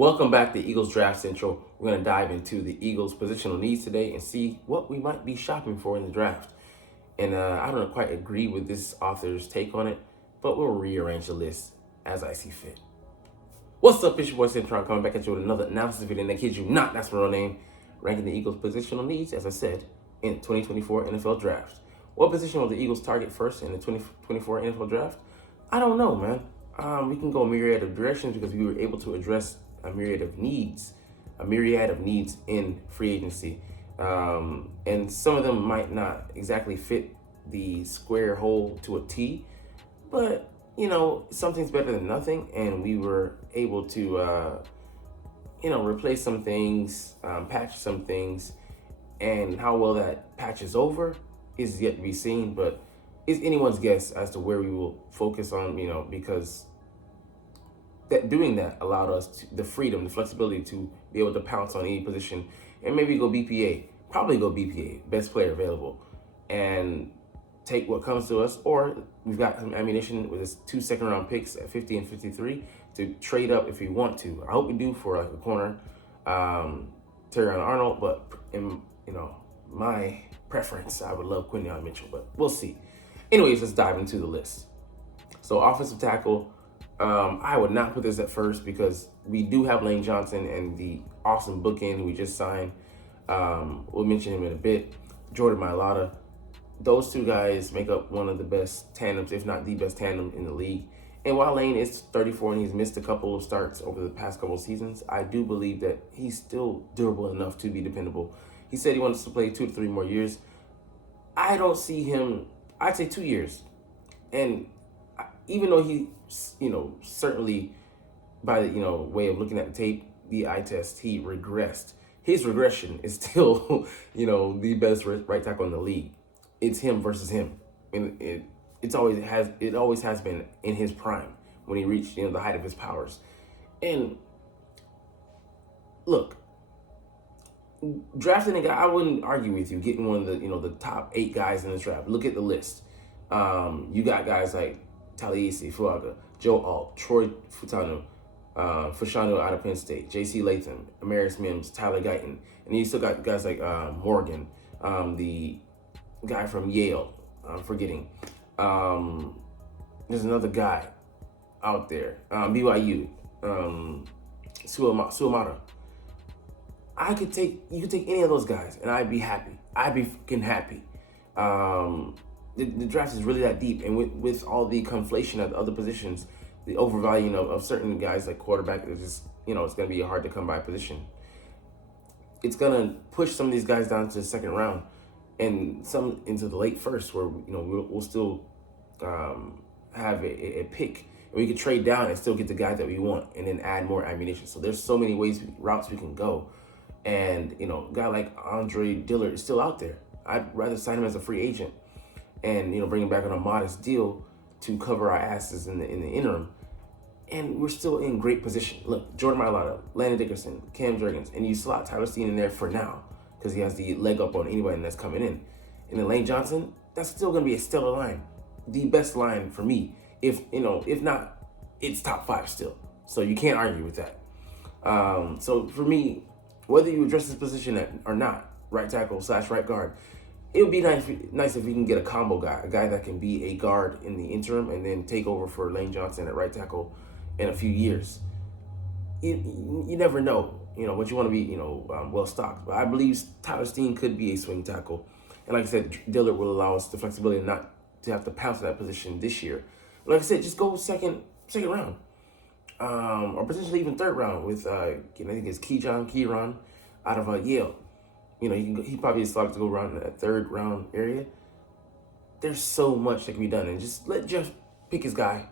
Welcome back to Eagles Draft Central. We're going to dive into the Eagles' positional needs today and see what we might be shopping for in the draft. And I don't quite agree with this author's take on it, but we'll rearrange the list as I see fit. What's up, it's your boy Cintron coming back at you with another analysis video. And I kid you not, that's my real name. Ranking the Eagles' positional needs, as I said, in 2024 NFL Draft. What position will the Eagles target first in the 2024 NFL Draft? I don't know, man. We can go a myriad of directions because we were able to address a myriad of needs in free agency. And some of them might not exactly fit the square hole to a T, but something's better than nothing. And we were able to, replace some things, patch some things, and how well that patches over is yet to be seen, but it's anyone's guess as to where we will focus on, because doing that allowed us the freedom, the flexibility to be able to pounce on any position and maybe go BPA, best player available, and take what comes to us. Or we've got some ammunition with his 2 second-round picks at 50 and 53 to trade up if we want to. I hope we do for like a corner, Terry Arnold, but in my preference, I would love Quinyon Mitchell, but we'll see. Anyways, let's dive into the list. So offensive tackle, I would not put this at first because we do have Lane Johnson and the awesome bookend who we just signed. We'll mention him in a bit. Jordan Mailata. Those two guys make up one of the best tandems, if not the best tandem in the league. And while Lane is 34 and he's missed a couple of starts over the past couple of seasons, I do believe that he's still durable enough to be dependable. He said he wants to play 2 to 3 more years. I don't see him, I'd say 2 years. And even though he, certainly by the, way of looking at the tape, the eye test, he regressed. His regression is still, the best right tackle in the league. It's him versus him. And it always has been in his prime when he reached, the height of his powers. And look, drafting a guy, I wouldn't argue with you getting one of the, the top 8 guys in this draft. Look at the list. You got guys like Taliesin Fuaga, Joe Alt, Troy Futanu, Fashanu out of Penn State, J.C. Latham, Amaris Mims, Tyler Guyton. And you still got guys like Morgan, the guy from Yale, I'm forgetting. There's another guy out there, BYU, Suamata. You could take any of those guys and I'd be happy. I'd be fucking happy. The draft is really that deep, and with all the conflation of the other positions, the overvaluing of certain guys like quarterback, it's just, it's going to be a hard to come by position. It's going to push some of these guys down to the second round and some into the late first, where, we'll still have a pick, and we could trade down and still get the guy that we want and then add more ammunition. So there's so many routes we can go. And, a guy like Andre Dillard is still out there. I'd rather sign him as a free agent and, bring him back on a modest deal to cover our asses in the interim. And we're still in great position. Look, Jordan Mailata, Landon Dickerson, Cam Jurgens, and you slot Tyler Steen in there for now because he has the leg up on anybody that's coming in. And then Lane Johnson, that's still going to be a stellar line. The best line for me. If not, it's top 5 still. So you can't argue with that. So for me, whether you address this position or not, right tackle / right guard, it would be nice if we can get a combo guy, a guy that can be a guard in the interim and then take over for Lane Johnson at right tackle in a few years. You never know, but you want to be, well stocked. But I believe Tyler Steen could be a swing tackle. And like I said, Dillard will allow us the flexibility not to have to pounce at that position this year. But like I said, just go second round. Or potentially even third round with, I think it's Kieran out of Yale. He probably is slotted to go around in that third round area. There's so much that can be done. And just let Jeff pick his guy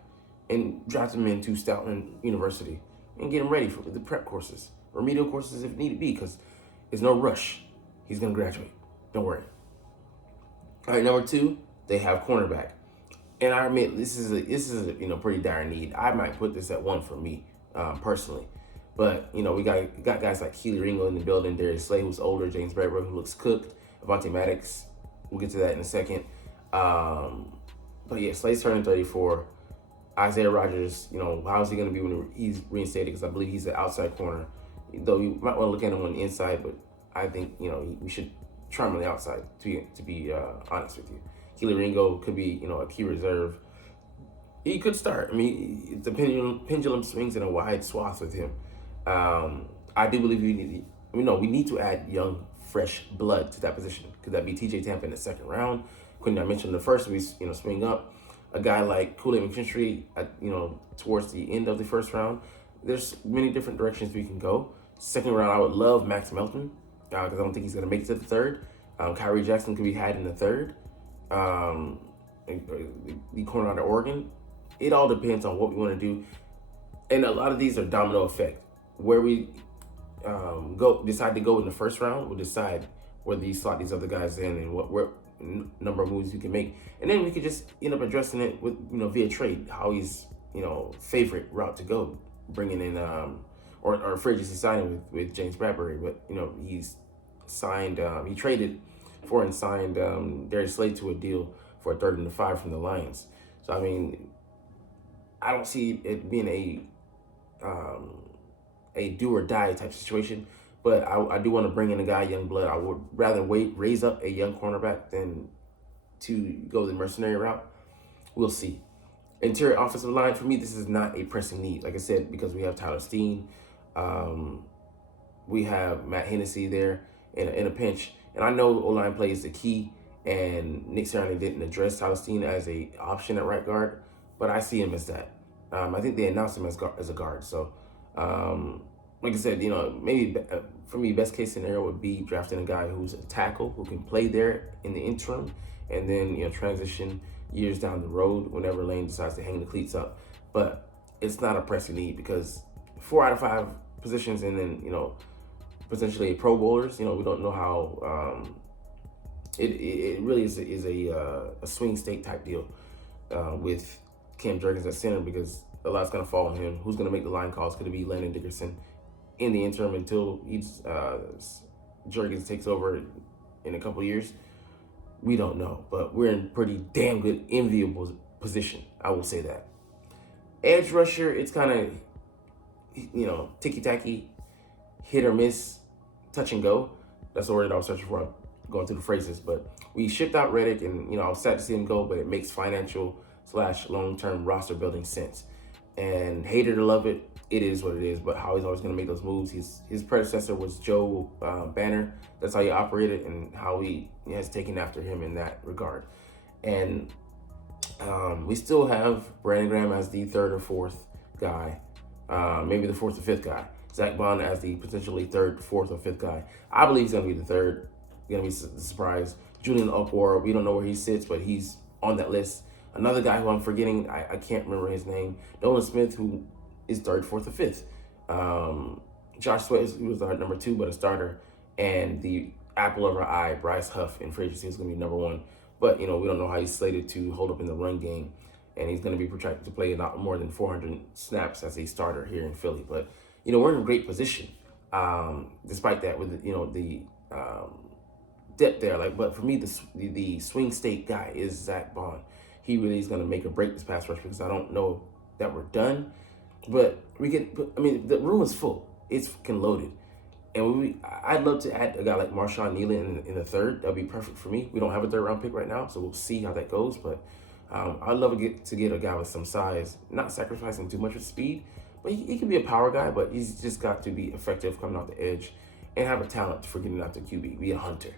and draft him into Stoutland University and get him ready for the prep courses, remedial courses if need be, because there's no rush. He's going to graduate. Don't worry. All right, number 2, they have cornerback. And I admit, this is a pretty dire need. I might put this at 1 for me, personally. But, we got guys like Keely Ringo in the building, Darius Slay, who's older, James Bradbury, who looks cooked, Avonte Maddox. We'll get to that in a second. But yeah, Slay's turning 34. Isaiah Rodgers, how's he going to be when he's reinstated? Because I believe he's an outside corner. Though you might want to look at him on the inside, but I think, we should try him on the outside, to be honest with you. Keely Ringo could be, a key reserve. He could start. I mean, the pendulum swings in a wide swath with him. I do believe we need to add young, fresh blood to that position. Could that be TJ Tampa in the second round? Couldn't I mention the first? We swing up a guy like Kool-Aid McKinstry, towards the end of the first round. There's many different directions we can go. Second round, I would love Max Melton because I don't think he's going to make it to the third. Kyrie Jackson could be had in the third. The corner out of Oregon. It all depends on what we want to do, and a lot of these are domino effect. Where we decide to go in the first round will decide whether you slot these other guys in and what number of moves you can make, and then we could just end up addressing it with via trade how he's favorite route to go, bringing in or free agency signing with James Bradbury, but he's signed he traded for and signed Darius Slade to a deal for a third and a 5 from the Lions. So I mean, I don't see it being a do or die type situation, but I do want to bring in a guy, young blood. I would rather raise up a young cornerback than to go the mercenary route. We'll see. Interior offensive line, for me, this is not a pressing need. Like I said, because we have Tyler Steen, we have Matt Hennessy there in a pinch, and I know O-line play is the key, and Nick Sirianni didn't address Tyler Steen as a option at right guard, but I see him as that. I think they announced him as a guard. So, like I said, maybe for me, best case scenario would be drafting a guy who's a tackle who can play there in the interim, and then transition years down the road whenever Lane decides to hang the cleats up. But it's not a pressing need because 4 out of 5 positions, and then potentially Pro Bowlers. We don't know how. It really is a swing state type deal with Cam Jurgens at center, because a lot's going to fall on him. Who's going to make the line calls? Could it be Landon Dickerson in the interim until Jurgens takes over in a couple of years? We don't know, but we're in pretty damn good, enviable position. I will say that. Edge rusher, it's kind of, ticky-tacky, hit or miss, touch and go. That's the word I was searching for. I'm going through the phrases, but we shipped out Reddick, and I was sad to see him go, but it makes financial/long-term roster building sense. And hate it or love it, it is what it is. But how he's always going to make those moves. His predecessor was Joe Banner. That's how he operated, and how he has taken after him in that regard. And we still have Brandon Graham as the third or fourth guy, maybe the fourth or fifth guy. Zach Bond as the potentially third, fourth, or fifth guy. I believe he's going to be the third. Going to be the surprise. Julian Okwara, we don't know where he sits, but he's on that list. Another guy who I'm forgetting, I can't remember his name, Nolan Smith, who is third, fourth, or fifth. Josh Sweat, who was our number 2, but a starter. And the apple of our eye, Bryce Huff in free agency, is going to be number 1. But, we don't know how he's slated to hold up in the run game. And he's going to be projected to play not more than 400 snaps as a starter here in Philly. But, we're in a great position, despite that, with, the depth there. But for me, the swing state guy is Zach Bond. He really is going to make or break this pass rush, because I don't know that we're done. But the room is full. It's fucking loaded. And I'd love to add a guy like Marshawn Nealon in the third. That'd be perfect for me. We don't have a third round pick right now, so we'll see how that goes. But I'd love to get a guy with some size, not sacrificing too much of speed. But he can be a power guy, but he's just got to be effective coming off the edge and have a talent for getting out to QB, be a hunter.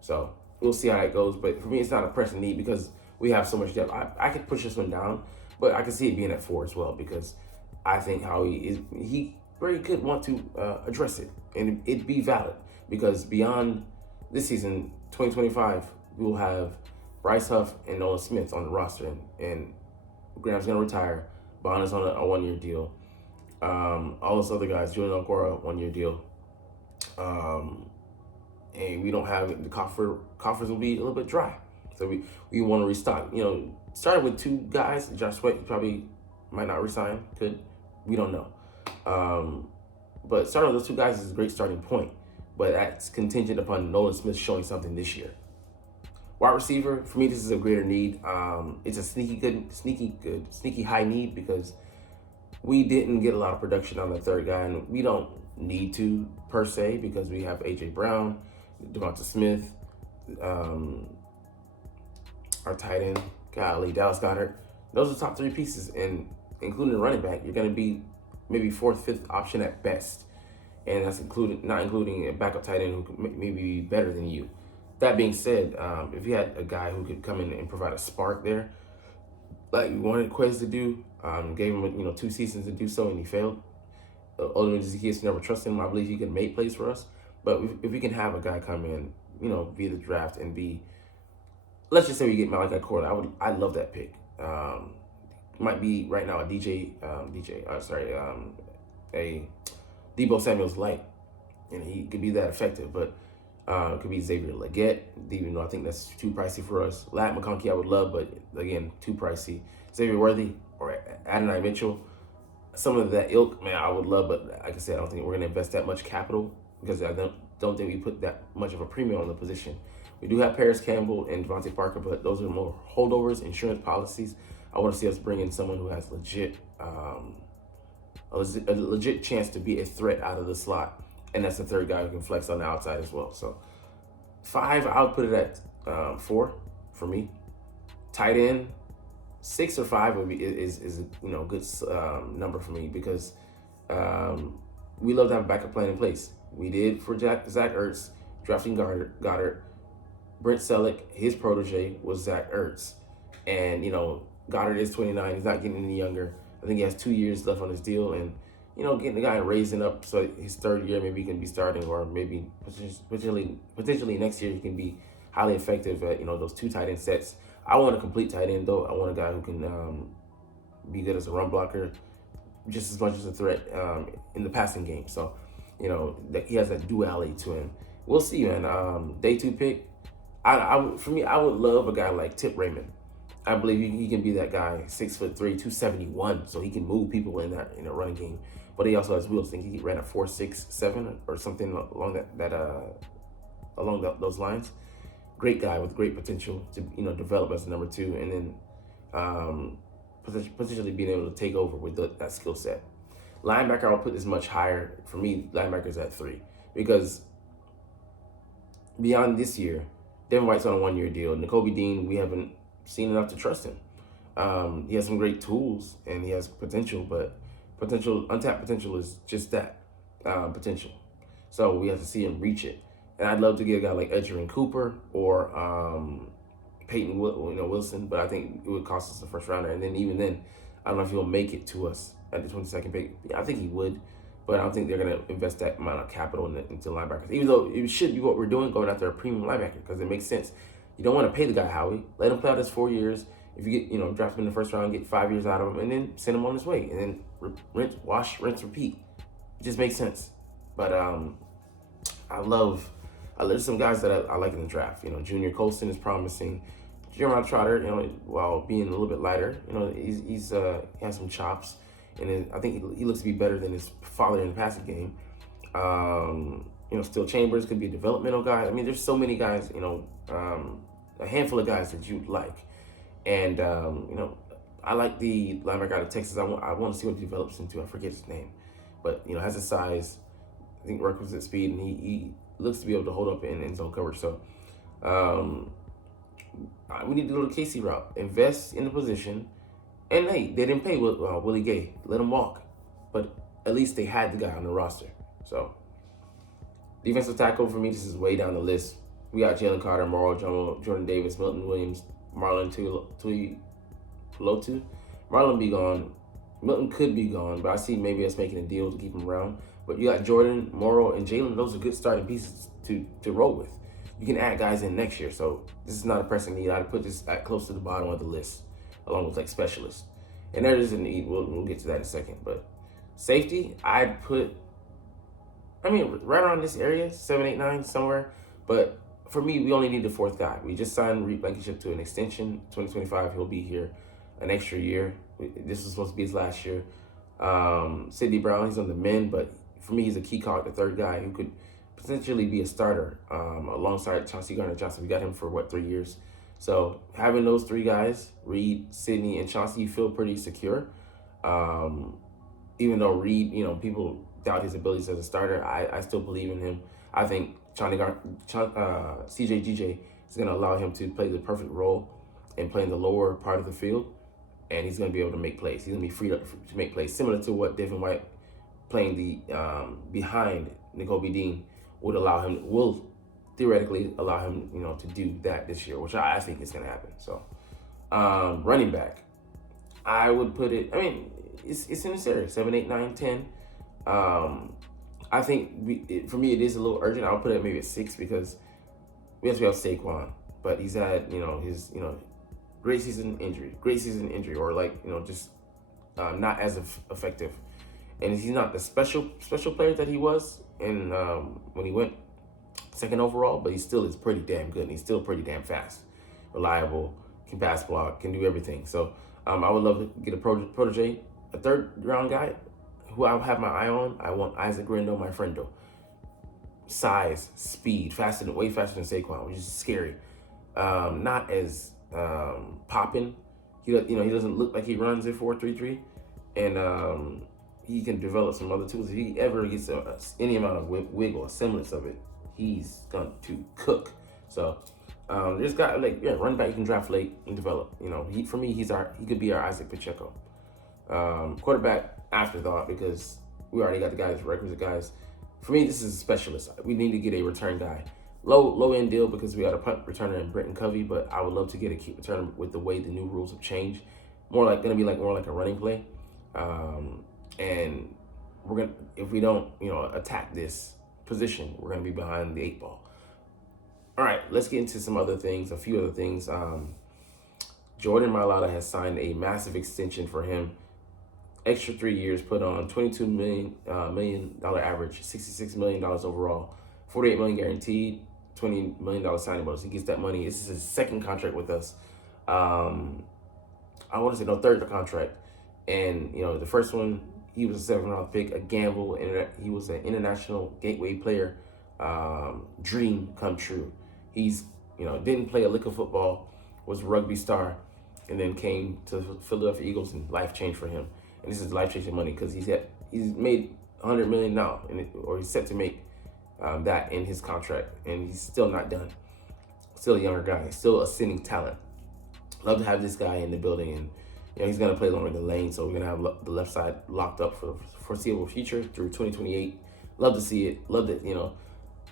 So we'll see how it goes. But for me, it's not a pressing need because we have so much depth. I could push this one down, but I could see it being at 4 as well, because I think how he really could want to address it, and it'd be valid, because beyond this season, 2025, we will have Bryce Huff and Nolan Smith on the roster, and Graham's going to retire. Bond is on a 1-year deal. All those other guys, Julian Okwara, 1-year deal. And we don't have the coffers will be a little bit dry. So we want to restock. Starting with 2 guys, Josh Sweat probably might not resign. Could. We don't know. But starting with those 2 guys is a great starting point. But that's contingent upon Nolan Smith showing something this year. Wide receiver, for me, this is a greater need. It's a sneaky high need because we didn't get a lot of production on the third guy, and we don't need to per se because we have A.J. Brown, Devonta Smith, our tight end, golly, Dallas Goedert. Those are the top three pieces, and including the running back, you're going to be maybe fourth, fifth option at best, and that's not including a backup tight end who could maybe be better than you. That being said, if you had a guy who could come in and provide a spark there, like we wanted Quez to do, gave him 2 seasons to do so, and he failed. Ultimately, Zacchaeus never trusted him. I believe he could make plays for us, but if we can have a guy come in, via the draft and be, let's just say we get Malachi Corley, I'd love that pick. Might be right now a a Debo Samuel's light, and he could be that effective, but it could be Xavier Legette, even though I think that's too pricey for us. Lat McConkey I would love, but again, too pricey. Xavier Worthy or Adonai Mitchell, some of that ilk, man, I would love, but like I said, I don't think we're going to invest that much capital because I don't think we put that much of a premium on the position. We do have Paris Campbell and Devontae Parker, but those are more holdovers, insurance policies. I want to see us bring in someone who has a legit chance to be a threat out of the slot. And that's the third guy who can flex on the outside as well. So 5, I would put it at 4 for me. Tight end, 6 or 5 is a good number for me because we love to have a backup plan in place. We did for Zach Ertz, drafting Goddard. Brent Selleck, his protege was Zach Ertz. And, Goddard is 29. He's not getting any younger. I think he has 2 years left on his deal. And, getting the guy raising up so his third year maybe he can be starting, or maybe potentially next year he can be highly effective at, those 2 tight end sets. I want a complete tight end, though. I want a guy who can be good as a run blocker just as much as a threat in the passing game. So, that he has that duality to him. We'll see, man. Day 2 pick. For me, I would love a guy like Tip Raymond. I believe he can be that guy, 6'3", 271, so he can move people in a running game. But he also has wheels. I think he ran a 4.67 or something along those lines. Great guy with great potential to develop as a number 2, and then potentially being able to take over with that skill set. Linebacker, I'll put this much higher. For me, linebacker's at 3 because beyond this year, Devin White's on a 1-year deal. Nakobe Dean, we haven't seen enough to trust him. He has some great tools and he has potential, but untapped potential is just that, potential. So we have to see him reach it. And I'd love to get a guy like Edgerrin Cooper or Peyton Wilson, but I think it would cost us the first rounder. And then even then, I don't know if he'll make it to us at the 22nd pick. Yeah, I think he would, but I don't think they're going to invest that amount of capital into linebackers, even though it should be what we're doing, going after a premium linebacker, because it makes sense. You don't want to pay the guy Howie. Let him play out his 4 years. If you get, draft him in the first round, get 5 years out of him, and then send him on his way. And then rinse, repeat. It just makes sense. But there's some guys that I like in the draft. Junior Colston is promising. Jeremiah Trotter, while being a little bit lighter, he has some chops. And then I think he looks to be better than his father in the passing game. Still Chambers could be a developmental guy. I mean, there's so many guys, a handful of guys that you like. And, I like the linebacker out of Texas. I want to see what he develops into. I forget his name. But, has the size, I think requisite speed, and he looks to be able to hold up in zone coverage. So, we need to go the Casey route. Invest in the position. And, hey, they didn't pay Willie Gay. Let him walk. But at least they had the guy on the roster. So, defensive tackle, for me, this is way down the list. We got Jalen Carter, Morrow, Jordan Davis, Milton Williams, Marlon Tuilotu. Marlon be gone. Milton could be gone, but I see maybe us making a deal to keep him around. But you got Jordan, Morrow, and Jalen. Those are good starting pieces to roll with. You can add guys in next year, so this is not a pressing need. I'd put this at close to the bottom of the list, along with specialists. And there is a need. We'll get to that in a second. But safety, I'd put, right around this area, 7, 8, 9, somewhere. But for me, we only need the 4th guy. We just signed Reed Blankenship to an extension. 2025, he'll be here an extra year. This was supposed to be his last year. Sidney Brown, he's on the men, but for me, he's a key cog, the 3rd guy who could potentially be a starter alongside Chauncey Gardner-Johnson. We got him for, 3 years. So having those three guys, Reed, Sidney, and Chauncey, you feel pretty secure. Even though Reed, people doubt his abilities as a starter, I still believe in him. I think CJGJ is going to allow him to play the perfect role and play in the lower part of the field, and he's going to be able to make plays. He's going to be freed up to make plays, similar to what Devin White playing the behind N'Kobe Dean will theoretically allow him, to do that this year, which I think is going to happen. So, running back, I would put it. I mean, it's in this area, 7, 8, 9, 10. I think for me it is a little urgent. I'll put it maybe at 6 because we have Saquon, but he's had his great season injury, or just not as effective, and he's not the special player that he was in when he went second overall, but he still is pretty damn good, and he's still pretty damn fast, reliable, can pass block, can do everything. So I would love to get a protege, a third round guy who I have my eye on. I want Isaac Grendo, my friendo. Size, speed, way faster than Saquon, which is scary. Not as popping. He doesn't look like he runs at 4.33, and he can develop some other tools. If he ever gets any amount of wiggle, a semblance of it, he's going to cook. So this guy, run back, you can draft late and develop. For me, he could be our Isaac Pacheco. Quarterback, afterthought, because we already got the guys, requisite guys. For me, this is a specialist. We need to get a return guy. Low end deal because we got a punt returner in Britton Covey, but I would love to get a kick returner with the way the new rules have changed. More like a running play. And we're gonna, if we don't attack this position, we're gonna be behind the 8 ball. All right, let's get into a few other things. Jordan Mailata has signed a massive extension for him. Extra 3 years, put on $22 million average, $66 million overall, $48 million guaranteed, $20 million signing bonus. He gets that money. This is his second contract with us. Third contract. And the first one, he was a 7th round pick, a gamble, and he was an international gateway player. Dream come true. He's didn't play a lick of football, was a rugby star, and then came to the Philadelphia Eagles, and life changed for him. And this is life-changing money because he's made $100 million now, or he's set to make that in his contract, and he's still not done. Still a younger guy, still ascending talent. Love to have this guy in the building, and he's gonna play longer than Lane, so we're gonna have the left side locked up for the foreseeable future through 2028. Love to see it. Love that,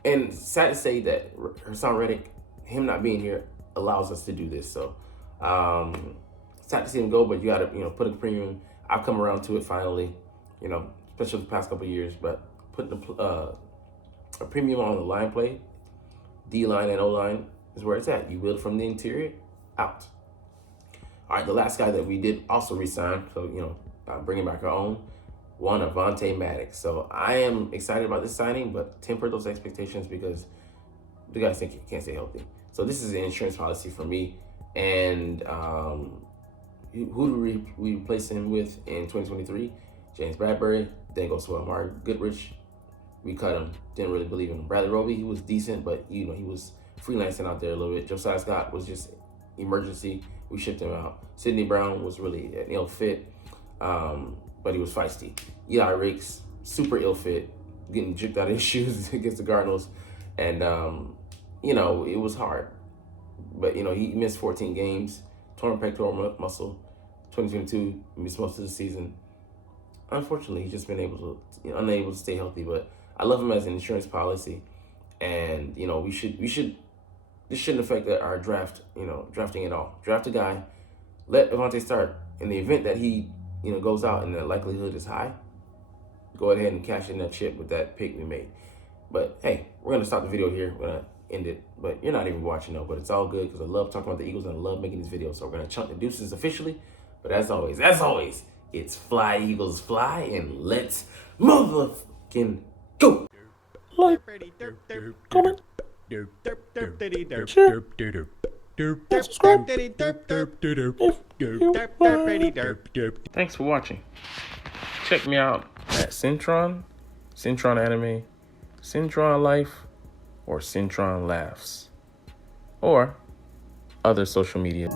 and sad to say that Hassan Reddick, him not being here, allows us to do this. So sad to see him go, but you gotta put a premium. I've come around to it finally, especially the past couple of years, but putting a premium on the line play, D-line and O-line is where it's at. You build from the interior out. All right, the last guy that we did also resign, so, bringing back our own, one, Avonte Maddox. So I am excited about this signing, but temper those expectations because the guys think he can't stay healthy. So this is an insurance policy for me, and who do we replace him with in 2023? James Bradbury. Then goes to Amari Goodrich. We cut him. Didn't really believe in him. Bradley Roby, he was decent, but he was freelancing out there a little bit. Josiah Scott was just emergency. We shipped him out. Sidney Brown was really an ill fit, but he was feisty. Eli Ricks, super ill fit, getting jipped out of his shoes against the Cardinals, and it was hard. But he missed 14 games. Torn pectoral muscle, 2022, missed most of the season. Unfortunately, he's just been unable to stay healthy. But I love him as an insurance policy, and this shouldn't affect our draft. Drafting at all. Draft a guy, let Avonte start. In the event that he goes out and the likelihood is high, go ahead and cash in that chip with that pick we made. But hey, we're gonna stop the video here. We're gonna end it, but you're not even watching though, but it's all good because I love talking about the Eagles and I love making these videos. So we're gonna chunk the deuces officially, but as always, it's fly Eagles fly, and let's motherfucking go. Like, comment, share, subscribe Thanks for watching. Check me out at Cintron Anime, Cintron Life, or Cintron Laughs. Or other social media.